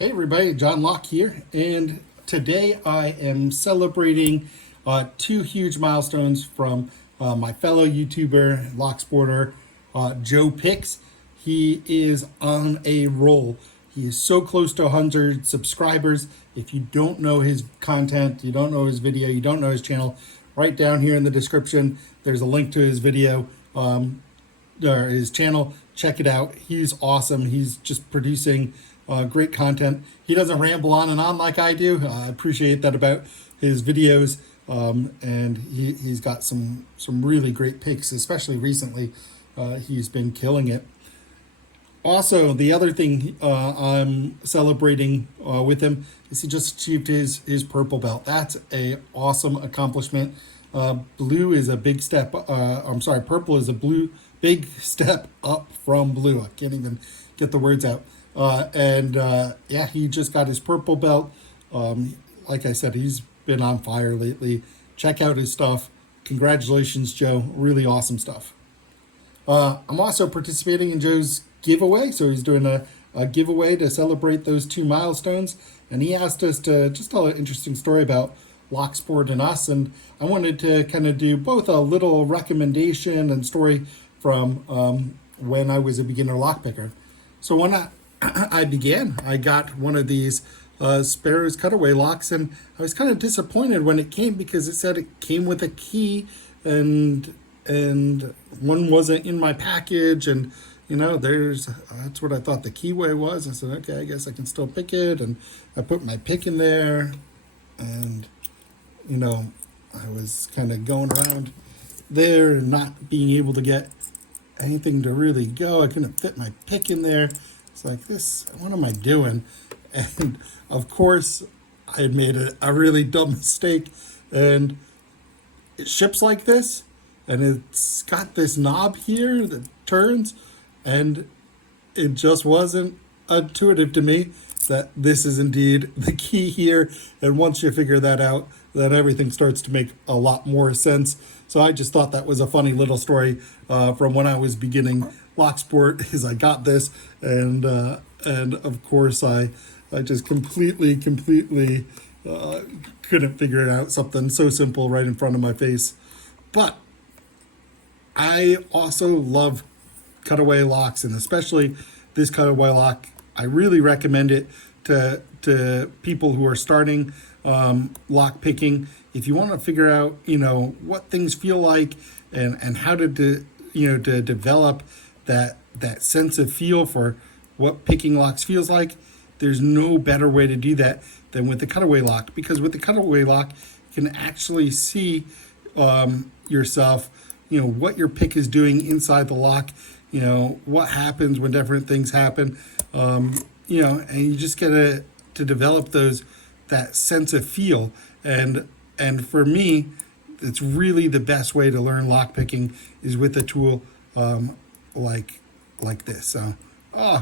Hey everybody, John Locke here, and today I am celebrating two huge milestones from my fellow YouTuber, Locke Sporter, Joe Picks. He is on a roll. He is so close to 100 subscribers. If you don't know his content, you don't know his video, you don't know his channel, right down here in the description, there's a link to his video, or his channel. Check it out. He's awesome. He's just producing great content. He doesn't ramble on and on like I do. I appreciate that about his videos. And he's got some really great picks, especially recently. He's been killing it. Also, the other thing I'm celebrating with him is he just achieved his purple belt. That's a awesome accomplishment. Blue is a big step. Purple is a big step up from blue. I can't even get the words out. Yeah, he just got his purple belt. Like I said, he's been on fire lately. Check out his stuff. Congratulations, Joe. Really awesome stuff. I'm also participating in Joe's giveaway. So he's doing a giveaway to celebrate those two milestones. And he asked us to just tell an interesting story about Locke Sport and us. And I wanted to kind of do both a little recommendation and story from when I was a beginner lockpicker. So when I began, I got one of these Sparrows Cutaway locks, and I was kind of disappointed when it came because it said it came with a key, and one wasn't in my package, and that's what I thought the keyway was. I said, okay, I guess I can still pick it, and I put my pick in there, and I was kind of going around there and not being able to get anything to really go. I couldn't fit my pick in there. It's like, what am I doing? And of course, I had made a really dumb mistake, and it ships like this, and it's got this knob here that turns, and it just wasn't intuitive to me that this is indeed the key here. And once you figure that out, then everything starts to make a lot more sense. So I just thought that was a funny little story from when I was beginning Locke Sport. Is I got this, and of course I just completely couldn't figure it out. Something so simple right in front of my face. But I also love cutaway locks, and especially this cutaway lock. I really recommend it to people who are starting lock picking. If you want to figure out, what things feel like and how to develop that sense of feel for what picking locks feels like, there's no better way to do that than with the cutaway lock. Because with the cutaway lock, you can actually see yourself, what your pick is doing inside the lock, what happens when different things happen, and you just get to develop that sense of feel. And for me, it's really the best way to learn lock picking is with a tool like this. So,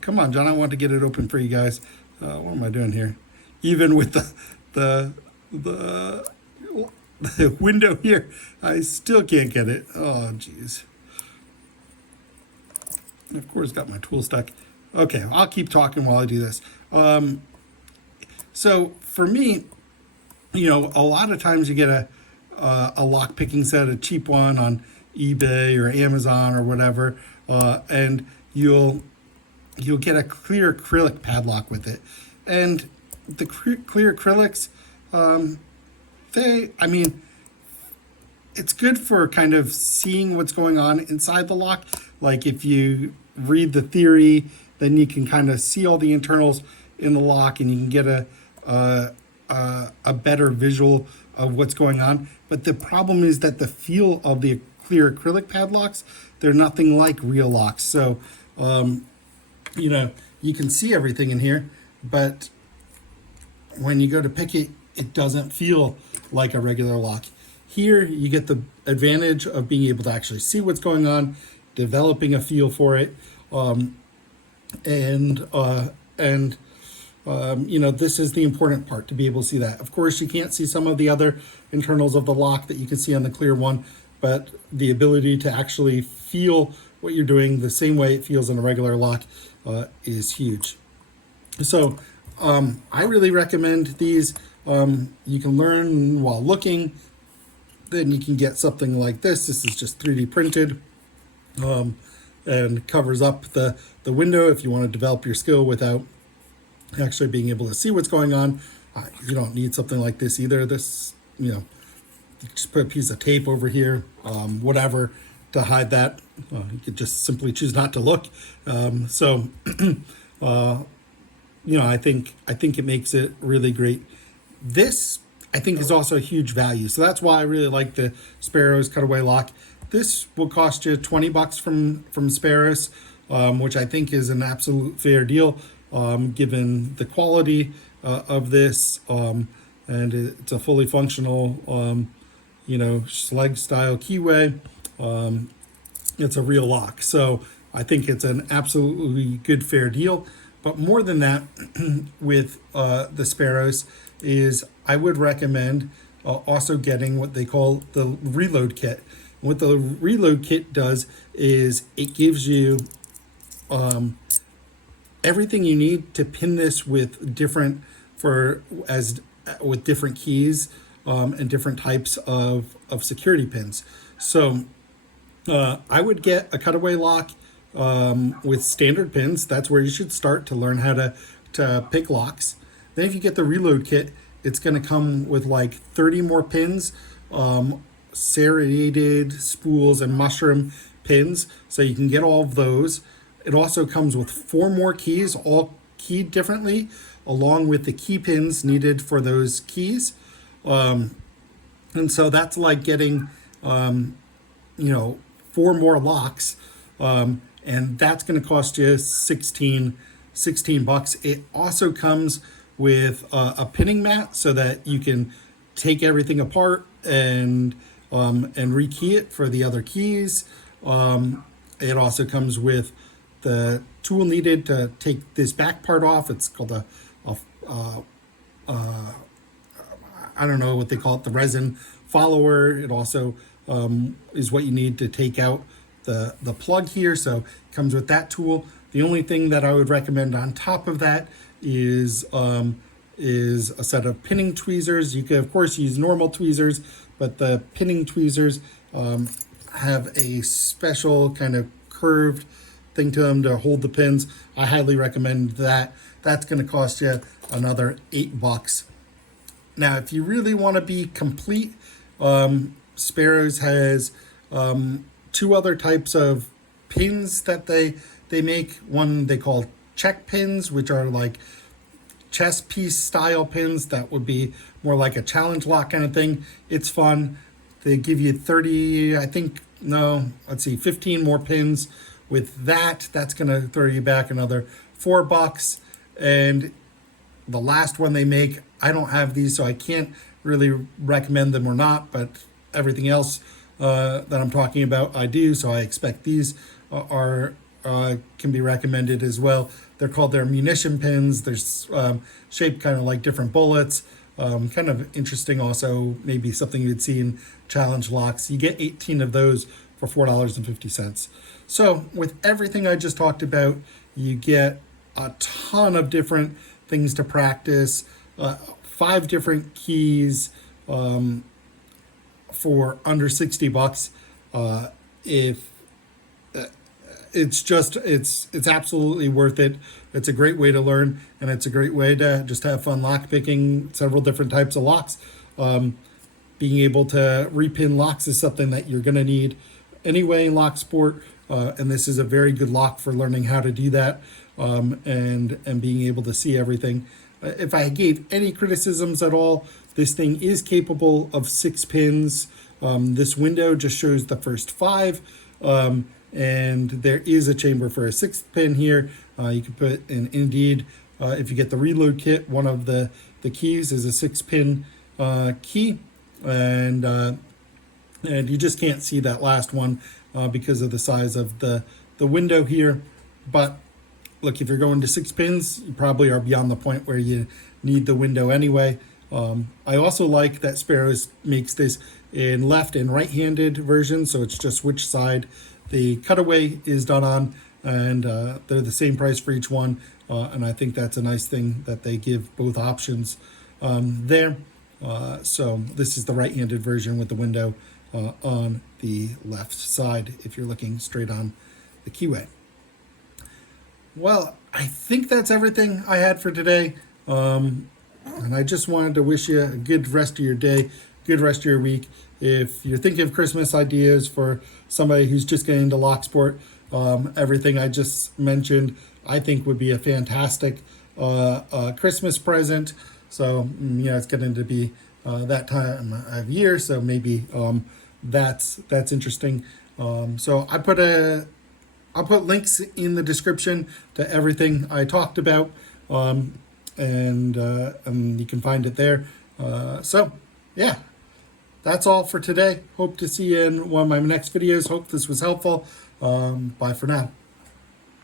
come on, John, I want to get it open for you guys. What am I doing here? Even with the window here, I still can't get it. Oh, geez. And of course, got my tool stuck. Okay, I'll keep talking while I do this. So for me, a lot of times you get a lock picking set, a cheap one on eBay or Amazon or whatever, and you'll get a clear acrylic padlock with it. And the clear acrylics, it's good for kind of seeing what's going on inside the lock. Like if you read the theory, then you can kind of see all the internals in the lock, and you can get a better visual of what's going on. But the problem is that the feel of the clear acrylic padlocks, they're nothing like real locks. So, you can see everything in here, but when you go to pick it, it doesn't feel like a regular lock. Here, you get the advantage of being able to actually see what's going on, developing a feel for it, this is the important part, to be able to see that. Of course, you can't see some of the other internals of the lock that you can see on the clear one, but the ability to actually feel what you're doing the same way it feels in a regular lock is huge. So I really recommend these. You can learn while looking. Then you can get something like this. This is just 3D printed, and covers up the window if you want to develop your skill without actually being able to see what's going on. You don't need something like this either. This, you just put a piece of tape over here, whatever, to hide that. You could just simply choose not to look. I think it makes it really great. This, I think, is also a huge value. So that's why I really like the Sparrows Cutaway lock. This will cost you $20 from Sparrows, which I think is an absolute fair deal, given the quality of this, and it's a fully functional, Schleg style keyway. It's a real lock, so I think it's an absolutely good fair deal. But more than that, with the Sparrows, is I would recommend also getting what they call the Reload Kit. What the Reload Kit does is it gives you everything you need to pin this with different keys, and different types of security pins. So I would get a Cutaway lock with standard pins. That's where you should start to learn how to pick locks. Then if you get the Reload Kit, it's going to come with like 30 more pins, serrated spools and mushroom pins, so you can get all of those. It also comes with 4 more keys, all keyed differently, along with the key pins needed for those keys. And so that's like getting 4 more locks, and that's going to cost you $16. It also comes with a pinning mat so that you can take everything apart and rekey it for the other keys. It also comes with the tool needed to take this back part off. It's called I don't know what they call it, the resin follower. It also is what you need to take out the plug here. So it comes with that tool. The only thing that I would recommend on top of that is a set of pinning tweezers. You can of course use normal tweezers, but the pinning tweezers have a special kind of curved thing to them to hold the pins. I highly recommend that. That's going to cost you another $8. Now, if you really want to be complete, Sparrows has 2 other types of pins that they make. One they call check pins, which are like chess piece style pins. That would be more like a challenge lock kind of thing. It's fun. They give you 15 more pins. With that, that's going to throw you back another $4. And the last one they make, I don't have these, so I can't really recommend them or not, but everything else that I'm talking about, I do, so I expect these can be recommended as well. They're called their Munition pins. They're shaped kind of like different bullets. Kind of interesting also, maybe something you'd see in challenge locks. You get 18 of those for $4.50. So with everything I just talked about, you get a ton of different things to practice, 5 different keys for under $60. If it's absolutely worth it. It's a great way to learn, and it's a great way to just have fun lock picking several different types of locks. Being able to repin locks is something that you're going to need anyway in lock sport, and this is a very good lock for learning how to do that, and being able to see everything. If I gave any criticisms at all, this thing is capable of 6 pins. This window just shows the first 5, and there is a chamber for a 6th pin here. You can put in, indeed, if you get the Reload Kit, one of the keys is a 6-pin key, and you just can't see that last one because of the size of the window here. But look, if you're going to 6 pins, you probably are beyond the point where you need the window anyway. I also like that Sparrows makes this in left and right-handed version, so it's just which side the cutaway is done on. and they're the same price for each one. And I think that's a nice thing that they give both options there. So this is the right-handed version with the window on the left side if you're looking straight on the keyway. Well, I think that's everything I had for today. And I just wanted to wish you a good rest of your day, good rest of your week. If you're thinking of Christmas ideas for somebody who's just getting into lock sport, everything I just mentioned, I think would be a fantastic Christmas present. So, it's getting to be that time of year, so maybe that's interesting. So I'll put links in the description to everything I talked about, and you can find it there. So, yeah, that's all for today. Hope to see you in one of my next videos. Hope this was helpful. Bye for now.